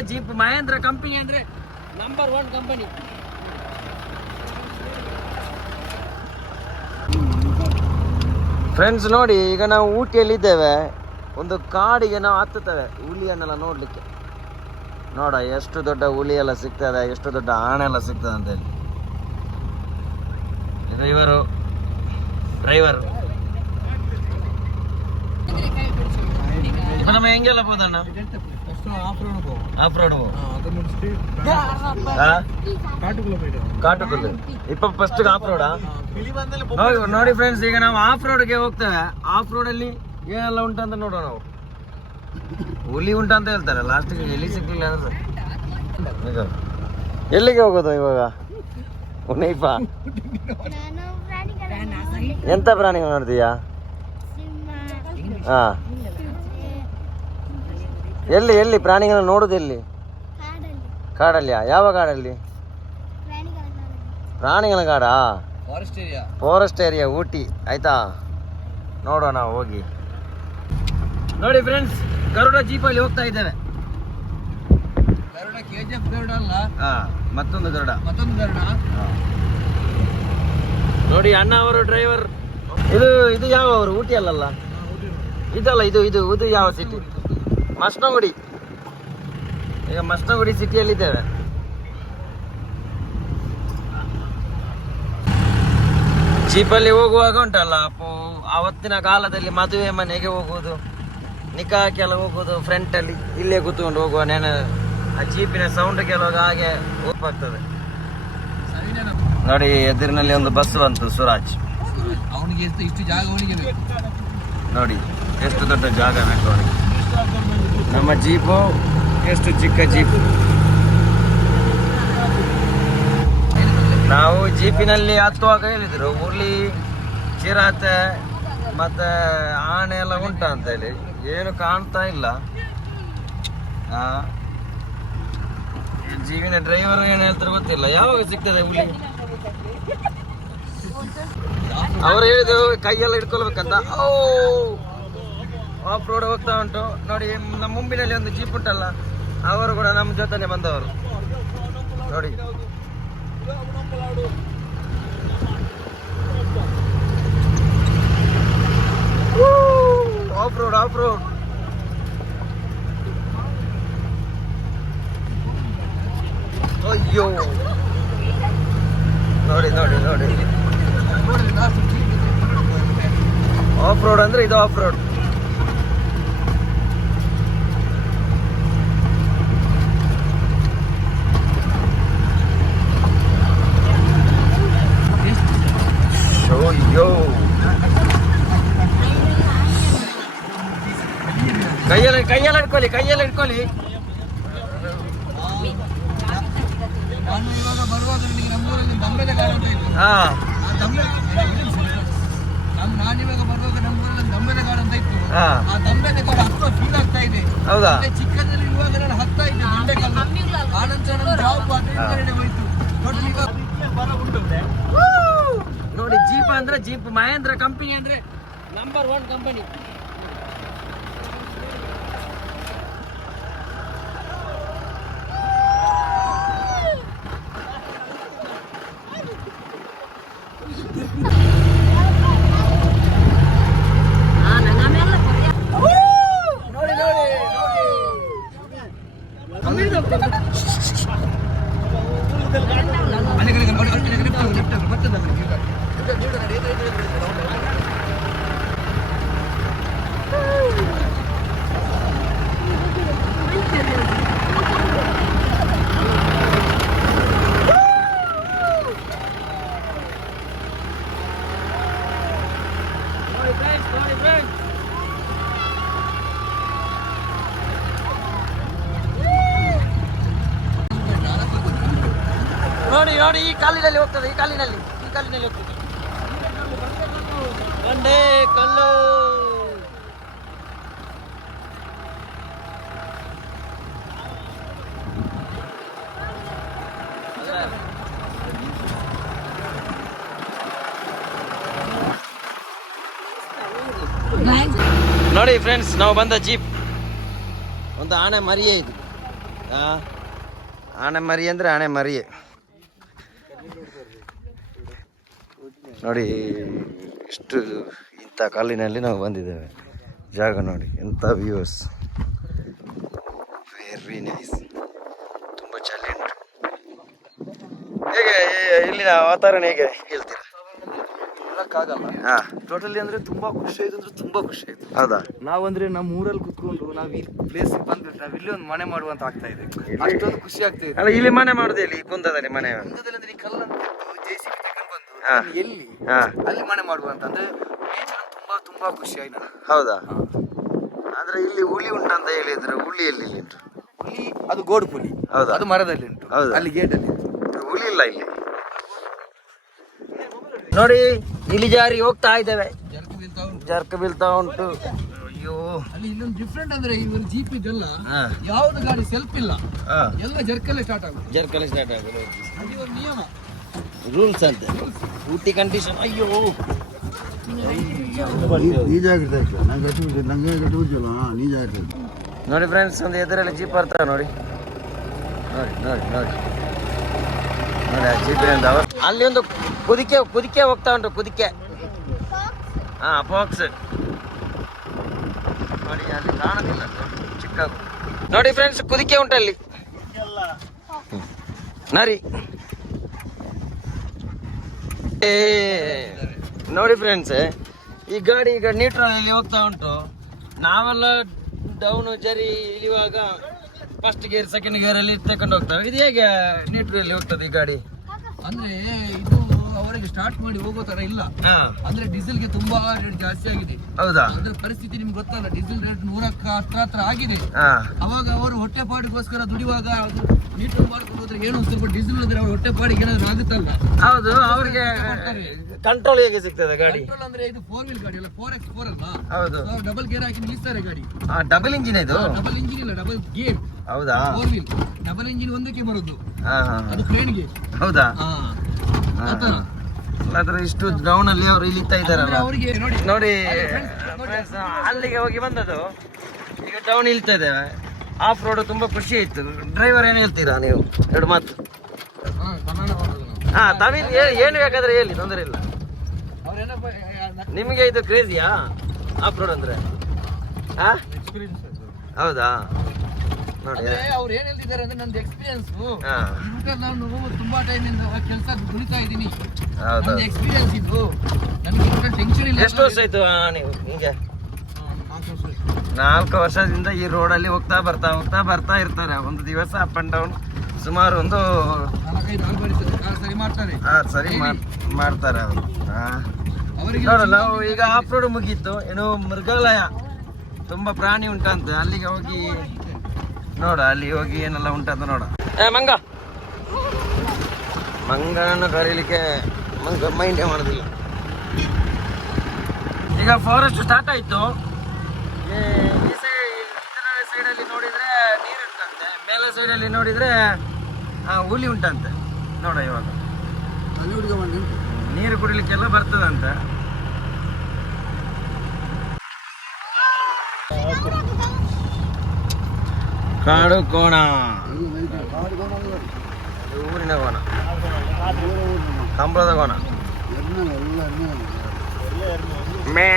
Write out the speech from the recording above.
ಅಂದ್ರೆ jeep Mahendra company ಅಂದ್ರೆ number 1 company. Friends ನೋಡಿ, ಈಗ ನಾವು ಊಟಿಯಲ್ಲಿ ಇದ್ದೇವೆ. ಒಂದು ಕಾಡಿಗೆ ನಾವು ಹತ್ತುತ್ತೇವೆ ಹುಲಿಯನ್ನೆಲ್ಲ ನೋಡ್ಲಿಕ್ಕೆ. ನೋಡ ಎಷ್ಟು ದೊಡ್ಡ ಹುಲಿ ಎಲ್ಲ ಸಿಗ್ತದೆ, ಎಷ್ಟು ದೊಡ್ಡ ಆನೆ ಎಲ್ಲ ಸಿಗ್ತದೆ ಅಂತ ಹೇಳಿ. ಇದು ಇವರು ಡ್ರೈವರ್. ನಮ್ಮ ಹೆಂಗೆಲ್ಲ ಹೋದಣ್ಣ? ಆಫ್ ರೋಡ್ ಕಾಟುಕಲ್ಲು ಫಸ್ಟ್ ಆಫ್ ರೋಡಾ? ನೋಡಿ ಫ್ರೆಂಡ್ಸ್, ಈಗ ನಾವು ಆಫ್ ರೋಡ್ಗೆ ಹೋಗ್ತೇವೆ. ಆಫ್ ರೋಡ್ ಅಲ್ಲಿ ಏನೆಲ್ಲ ಉಂಟಂತ ನೋಡೋಣ. ನಾವು ಹುಲಿ ಉಂಟಂತ ಹೇಳ್ತಾರೆ, ಲಾಸ್ಟಿಗೆ ಎಲ್ಲಿ ಸಿಗ್ಲಿಲ್ಲ ಅಂದ್ರೆ ಎಲ್ಲಿಗೆ ಹೋಗೋದು ಇವಾಗ? ಉನ್ನೈಪ ಎಂತ ಪ್ರಾಣಿಗಳು ನೋಡ್ತೀಯಾ? ಹಾ, ಎಲ್ಲಿ ಎಲ್ಲಿ ಪ್ರಾಣಿಗಳನ್ನ ನೋಡುದು? ಎಲ್ಲಿ? ಕಾಡಲ್ಲಿಯಾ? ಯಾವ ಕಾಡಲ್ಲಿ? ಪ್ರಾಣಿಗಳ ಕಾಡಾ? Forest area Ooty. ಆಯ್ತಾ, ನೋಡೋಣ ಹೋಗಿ. ನೋಡಿ ಫ್ರೆಂಡ್ಸ್, ಗರುಡ ಜೀಪಲ್ಲಿ ಹೋಗ್ತಾ ಇದ್ದೇವೆ. ಗರುಡ ಅಲ್ಲ, ಮತ್ತೊಂದು ಗರುಡ. ನೋಡಿ ಅಣ್ಣ ಅವರು ಡ್ರೈವರ್. ಇದು ಯಾವ ಅವರು? ಊಟಿ ಅಲ್ಲಲ್ಲ ಇದಲ್ಲ, ಇದು ಯಾವ ಸಿಟಿ? ಮಸ್ನಗುಡಿ. ಈಗ ಮಸ್ನಗುಡಿ ಸಿಟಿಯಲ್ಲಿದ್ದೇವೆ. ಜೀಪಲ್ಲಿ ಹೋಗುವಾಗ ಉಂಟಲ್ಲ ಆವತ್ತಿನ ಕಾಲದಲ್ಲಿ ಮದುವೆ ಮನೆಗೆ ಹೋಗುವುದು, ನಿಕಾಕ್ಕೆಲ್ಲ ಹೋಗುವುದು ಫ್ರಂಟ್ ಅಲ್ಲಿ ಇಲ್ಲೇ ಕೂತ್ಕೊಂಡು ಹೋಗುವ. ಆ ಜೀಪಿನ ಸೌಂಡ್ ಕೇಳುವಾಗ ಹಾಗೆ ಹೋಗ್ತದೆ. ನೋಡಿ ಎದುರಿನಲ್ಲಿ ಒಂದು ಬಸ್ ಬಂತು, ಸುರಾಜ್. ಅವನಿಗೆ ಇಷ್ಟು ಜಾಗ ನೋಡಿ, ಎಷ್ಟು ದೊಡ್ಡ ಜಾಗ ಬೇಕು ಅವನಿಗೆ. ನಮ್ಮ ಜೀಪು ಎಷ್ಟು ಚಿಕ್ಕ ಜೀಪು. ನಾವು ಜೀಪಿನಲ್ಲಿ ಹತ್ತುವಾಗ ಹೇಳಿದ್ರು ಹುಲಿ, ಚಿರತೆ ಮತ್ತೆ ಆನೆ ಎಲ್ಲ ಉಂಟ ಅಂತ ಹೇಳಿ. ಏನು ಕಾಣ್ತಾ ಇಲ್ಲ. ಜೀವಿನ ಡ್ರೈವರ್ ಏನು ಹೇಳ್ತಾರೆ ಗೊತ್ತಿಲ್ಲ, ಯಾವಾಗ ಸಿಗ್ತದೆ ಹುಲಿ? ಅವ್ರು ಹೇಳಿದ್ರು ಕೈಯೆಲ್ಲ ಇಟ್ಕೊಳ್ಬೇಕಂತ. ಆಫ್ ರೋಡ್ ಹೋಗ್ತಾ ಉಂಟು ನೋಡಿ. ನಮ್ಮ ಮುಂಬಿನಲ್ಲಿ ಒಂದು ಜೀಪ್ ಉಂಟಲ್ಲ, ಅವರು ಕೂಡ ನಮ್ಮ ಜೊತೆನೆ ಬಂದವರು ನೋಡಿ. ಆಫ್ ರೋಡ್ ಅಯ್ಯೋ, ನೋಡಿ ಆಫ್ ರೋಡ್ ಅಂದ್ರೆ ಇದು ಆಫ್ ರೋಡ್. ಅಯ್ಯೋ, ಕೈಯೆಲ್ಲ ಇಟ್ಕೊಳ್ಳಿ. ನಾನು ಇವಾಗ ಬರುವಾಗ ನಮ್ಮೂರಲ್ಲಿ ದಂಬೆದ ಗಾರ್ಡನ್ ಅಂತ ಇತ್ತು. ನಾನಿವಾಗ ಬರುವಾಗ ನಮ್ಮೂರಲ್ಲಿ ದಂಬೆದ ಗಾರ್ಡನ್ ಅಂತ ಇತ್ತು. ಆ ದಂಬೆದ ಗಾರ್ಡನ್ ಹತ್ತುವ ಫೀಲ್ ಆಗ್ತಾ ಇದೆ. ಹೌದಾ? ಚಿಕ್ಕದಲ್ಲಿ ಇರುವಾಗ ನಾನು ಹತ್ತಾ ಇದ್ದೆ ಬಂಡೆಕಲ್ಲು. ಆನಂತರ ನನ್ನ ಜಾಬ್ ಅದರಿಂದ ಹೋಯ್ತು. ನೋಡಿ, ಜೀಪ್ ಅಂದ್ರೆ ಜೀಪ್ ಮಹೇಂದ್ರ ಕಂಪನಿ ಅಂದ್ರೆ ನಂಬರ್ 1 ಕಂಪನಿ. ನೋಡಿ, ಈ ಕಾಲಿನಲ್ಲಿ ಹೋಗ್ತದೆ. ಈ ಕಾಲಿನಲ್ಲಿ ಹೋಗ್ತದೆ. ಬಂಡೆ ಕಲ್ಲು. ನೋಡಿ ಫ್ರೆಂಡ್ಸ್, ನಾವು ಬಂದ ಜೀಪ್ ಒಂದು ಆನೆ ಮರಿಯೇ ಇದು. ಆನೆ ಮರಿ ಅಂದ್ರೆ ಆನೆ ಮರಿ ನೋಡಿ. ಇಷ್ಟು ಇಂಥ ಕಾಲಿನಲ್ಲಿ ನಾವು ಬಂದಿದ್ದೇವೆ. ಜಾಗ ನೋಡಿ ಎಂಥ ವ್ಯೂಸ್, ವೆರಿ ನೈಸ್. ತುಂಬ ಚಳಿ ಉಂಟು. ಹೇಗೆ ಇಲ್ಲಿನ ವಾತಾವರಣ ಹೇಗೆ ಹೇಳ್ತೀರಾ? ಟೋಟಲಿ ಅಂದ್ರೆ ತುಂಬಾ ಖುಷಿ ಆಯ್ತು, ಅಂದ್ರೆ ತುಂಬಾ ಖುಷಿ ಆಯ್ತು. ಹೌದಾ? ನಾವಂದ್ರೆ ನಮ್ಮ ಊರಲ್ಲಿ ಕುತ್ಕೊಂಡು ನಾವ್ ಈ ಪ್ಲೇಸ್ ಬಂದ್ಬಿಟ್ರೆ ನಾವ್ ಇಲ್ಲಿ ಒಂದು ಮನೆ ಮಾಡುವಂತ ಆಗ್ತಾ ಇದೆ. ಅಷ್ಟೊಂದು ಖುಷಿ ಆಗ್ತಾ ಇದೆ. ಅಲ್ಲ, ಇಲ್ಲಿ ಮನೆ ಮಾಡುದು ಎಲ್ಲಿ? ಕುಂದದಲ್ಲಿ ಮನೆ? ಕುಂದದಲ್ಲಿ ಕಲ್ಲನ್ನು ಜೇಸಿಬಿ ತಗೊಂಡು ಹಾ. ಬಂದು ಎಲ್ಲಿ ಅಲ್ಲಿ ಮನೆ ಮಾಡುವಂತ ಅಂದ್ರೆ ನೇಚರ್ ತುಂಬಾ ತುಂಬಾ ಖುಷಿ ಆಯ್ತು. ಹೌದಾ? ಅಂದ್ರೆ ಇಲ್ಲಿ ಹುಲಿ ಉಂಟಂತ ಹೇಳಿದ್ರೆ ಹುಲಿ ಎಲ್ಲಿ ಉಂಟು? ಹುಲಿ ಅದು ಗೋಡು ಹುಲಿ. ಹೌದಾ? ಅದು ಮರದಲ್ಲಿ ಉಂಟು. ಹೌದಾ? ಅಲ್ಲಿ ಗೇಟ್ ಅಲ್ಲಿ ಹುಲಿ ಇಲ್ಲ ಇಲ್ಲಿ. ನೋಡಿ ಇಲ್ಲಿ ಜಾರಿ ಹೋಗ್ತಾ ಇದ್ದೇವೆ. ಜರ್ಕ ಬೀಳ್ತಾ ಉಂಟು. ಅಯ್ಯೋ, ಅಲ್ಲಿ ಇಲ್ಲೊಂದು ಡಿಫ್ರೆಂಟ್ ಅಂದ್ರೆ ಈ ಒಂದು ಜೀಪ್ ಇದೆಲ್ಲ ಯಾವ್ದು ಗಾಡಿ ಸೆಲ್ಫ್ ಇಲ್ಲ, ಎಲ್ಲ ಜರ್ಕಲ್ಲೇ ಸ್ಟಾರ್ಟ್ ಆಗುತ್ತೆ. ಜರ್ಕಲ್ಲಿ ಸ್ಟಾರ್ಟ್ ಆಗೋದು ಅದು ಒಂದು ನಿಯಮ, ರೂಲ್ಸ್ ಅಂತೆ, ಊಟಿ ಕಂಡೀಷನ್. ಅಯ್ಯೋ ನೋಡಿ ಫ್ರೆಂಡ್ಸ್, ಒಂದು ಎದುರಲ್ಲಿ ಜೀಪ್ ಬರ್ತಾವೆ ನೋಡಿ. ನೋಡಿ ನೋಡಿ ನೋಡಿ ನೋಡಿ ಆ ಜೀಪಿನಿಂದ ಅಲ್ಲಿ ಒಂದು ಕುದಿಕೆ ಹೋಗ್ತಾ ಉಂಟು. ಕುದಿಕೆ, ಫಾಕ್ಸ್ ನೋಡಿ, ಅಲ್ಲಿ ಕಾಣೋದಿಲ್ಲ ಚಿಕ್ಕ. ನೋಡಿ ಫ್ರೆಂಡ್ಸ್, ಕುದಿಕೆ ಉಂಟಲ್ಲಿ ನರಿ. ನೋಡಿ ಫ್ರೆಂಡ್ಸ್, ಈ ಗಾಡಿ ಈಗ ನ್ಯೂಟ್ರಲ್ ಅಲ್ಲಿ ಹೋಗ್ತಾ ಉಂಟು. ನಾವೆಲ್ಲ ಡೌನ್ ಜರಿ ಇಳಿಯುವಾಗ ಫಸ್ಟ್ ಗೇರ್ ಸೆಕೆಂಡ್ ಗೇರ್ ಅಲ್ಲಿ ತಕೊಂಡು ಹೋಗ್ತೇವೆ. ಇದು ಹೇಗೆ ನ್ಯೂಟ್ರಲ್ ಅಲ್ಲಿ ಹೋಗ್ತದೆ ಈ ಗಾಡಿ? ಅಂದ್ರೆ ಇದು ಅವರಿಗೆ ಸ್ಟಾರ್ಟ್ ಮಾಡಿ ಹೋಗೋ ತರ ಇಲ್ಲ. ಅಂದ್ರೆ ಡೀಸೆಲ್ ಗೆ ತುಂಬಾ ರೇಟ್ ಜಾಸ್ತಿ ಆಗಿದೆ. ಹೌದಾ? ಅದ್ರ ಪರಿಸ್ಥಿತಿ ನಿಮ್ಗೆ ಗೊತ್ತಲ್ಲ, ಡೀಸೆಲ್ ರೇಟ್ 100ಕ್ಕೆ ಹತ್ರ ಆಗಿದೆ. ಅವಾಗ ಅವರು ಹೊಟ್ಟೆ ಪಾಡಿಗೋಸ್ಕರ ದುಡಿಯುವಾಗ ಅದು ನ್ಯೂಟ್ರಲ್ ಮಾಡ್ಕೊಂಡು ಹೋದ್ರೆ ಏನೋ ಸ್ವಲ್ಪ ಡೀಸೆಲ್ ಹೋದ್ರೆ ಅವ್ರ ಹೊಟ್ಟೆ ಪಾಡಿಗೆ ಏನಾದ್ರು ಆಗುತ್ತಲ್ಲ. ಹೌದು, ಅವ್ರಿಗೆ ಕಂಟ್ರೋಲ್ ಹೇಗೆ ಸಿಗ್ತದೆ ಗಾಡಿ? ಕಂಟ್ರೋಲ್ ಅಂದ್ರೆ ಇದು 4 ವೀಲ್ ಗಾಡಿ ಅಲ್ಲ, 4x4 ಅಲ್ಲ. ಹೌದು, ಡಬಲ್ ಗೇರ್ ಹಾಕಿ ನಿಲ್ಲಿಸ್ತಾರೆ ಗಾಡಿ. ಡಬಲ್ ಇಂಜಿನ್ ಇದು? ಡಬಲ್ ಇಂಜಿನ್ ಇಲ್ಲ, ಡಬಲ್ ಗೇರ್. ಹೌದಾ? 4 ವೀಲ್ ಡಬಲ್ ಇಂಜಿನ್ ಒಂದಕ್ಕೆ ಬರೋದು, ಅದು ಪ್ಲೇನ್ ಗೆ. ಹೌದಾ? ಅದ್ರ ಇಷ್ಟು ಡೌನ್ ಅಲ್ಲಿ ಅವರು ಇಳಿತಾ ಇದ್ದಾರೆ ಅವರಿಗೆ ನೋಡಿ. ಅಲ್ಲಿಗೆ ಹೋಗಿ ಬಂದದ್ದು, ಈಗ ಡೌನ್ ಇಳ್ತಾ ಇದ್ದೇವೆ. ಆಫ್ ರೋಡ್ ತುಂಬಾ ಖುಷಿ ಆಯ್ತು. ಡ್ರೈವರ್ ಏನ್ ಹೇಳ್ತೀರಾ ನೀವು? ಎರಡು ಮಾತು. ತಮಿಳ್ ಏನು ಬೇಕಾದ್ರೆ ಹೇಳಿ, ತೊಂದರೆ ಇಲ್ಲ. ನಿಮಗೆ ಇದು ಕ್ರೇಜಿಯಾ ಆಫ್ ರೋಡ್ ಅಂದ್ರೆ? ಹೌದಾ? ನೋಡಿ, ಅವ್ರು ಏನ್ ಹೇಳ್ತಿದ್ದಾರೆ ಅಂದ್ರೆ ನಂದು ಎಕ್ಸ್ಪೀರಿಯನ್ಸ್. ನಾನು ತುಂಬಾ ಟೈಮ್ ಇಂದ ಕೆಲಸ ದುಡಿತಾ ಇದ್ದೀನಿ, ನಂದು ಎಕ್ಸ್ಪೀರಿಯನ್ಸ್ ಇದು, ನನಗೆ ಟೆನ್ಷನ್ ಇಲ್ಲ. ಎಷ್ಟು ವರ್ಷ ಆಯ್ತು ನೀವು ಹಿಂಗೆ? 4 ವರ್ಷದಿಂದ ಈ ರೋಡಲ್ಲಿ ಹೋಗ್ತಾ ಬರ್ತಾ ಇರ್ತಾರೆ. ಒಂದು ದಿವಸ ಅಪ್ ಅಂಡ್ ಡೌನ್ ಸುಮಾರು ಒಂದು 4-5 ಸರಿ ಮಾಡ್ತಾರೆ. ಸರಿ ಮಾಡ್ತಾರೆ ಅವರು. ನೋಡ, ನಾವು ಈಗ ಆಫ್ ರೋಡ್ ಮುಗೀತು. ಏನು ಮೃಗಾಲಯ, ತುಂಬಾ ಪ್ರಾಣಿ ಉಂಟಂತೆ. ಅಲ್ಲಿಗೆ ಹೋಗಿ ನೋಡ, ಅಲ್ಲಿ ಹೋಗಿ ಏನೆಲ್ಲ ಉಂಟಂತ ನೋಡ. ಮಂಗನನ್ನು ಕರೀಲಿಕ್ಕೆ ಮೈಂಡೇ ಮಾಡೋದಿಲ್ಲ. ಈಗ ಫಾರೆಸ್ಟ್ ಸ್ಟಾರ್ಟ್ ಆಯ್ತು. ಈ ಸೈಡಲ್ಲಿ ನೋಡಿದ್ರೆ ನೀರು ಉಂಟಂತೆ, ಮೇಲೆ ಸೈಡಲ್ಲಿ ನೋಡಿದ್ರೆ ಹುಲಿ ಉಂಟಂತೆ. ನೋಡ, ಇವಾಗ ನೀರು ಕುಡಿಲಿಕ್ಕೆಲ್ಲ ಬರ್ತದಂತೆ. ಕಾಡು ಕೋಣ, ಊರಿನ ಕೋಣ, ಕಂಬಳದ ಕೋಣ. ಮೇ